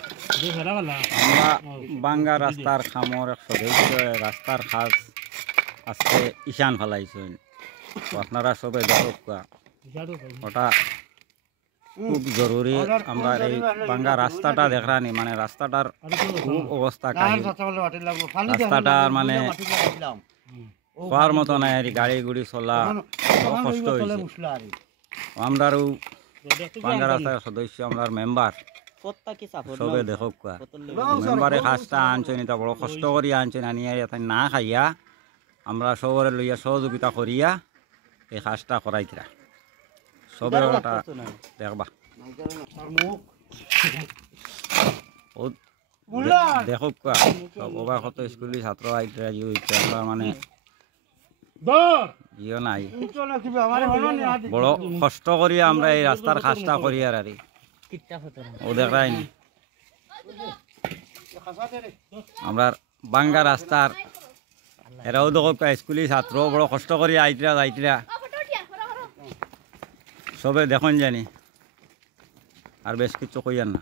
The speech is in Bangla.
আমরা বাঙ্গা রাস্তার খামর এক সদস্য রাস্তার খাস আজকে ঈশান ফেলাইছেন। আপনারা সবাই দেখুক ওটা খুব জরুরি। আমরা এই বাঙ্গা রাস্তাটা দেখরানি মানে রাস্তাটার খুব অবস্থা কাহিল। রাস্তাটার মানে হওয়ার মতো নাই আর গাড়ি গুড়ি চলা বড় কষ্ট হয়েছে। আমরাও বাঙ্গা রাস্তার সদস্য আমরা মেম্বার সবে দেখুক মেম্বারে কাজটা আনছেন এটা বড় কষ্ট করিয়া আনছেন আনিয়া এটা না খাইয়া আমরা সবরে লইয়া সহযোগিতা করিয়া এই কাজটা করাইছিলা সবে ওটা দেখবা দেখুক সব ওবা কত স্কুলের ছাত্র আইতরা আমরা মানে ইয়ে নাই বড় কষ্ট করিয়া আমরা এই রাস্তার কাজটা করিয়া আর ও দেখাইনি আমরা বাঙ্গা রাস্তার এরাও দেখুক স্কুলের ছাত্র বড় কষ্ট করিয়া আইতরা সবে দেখুন জানি আর বেশ কিছু কইয়ার না।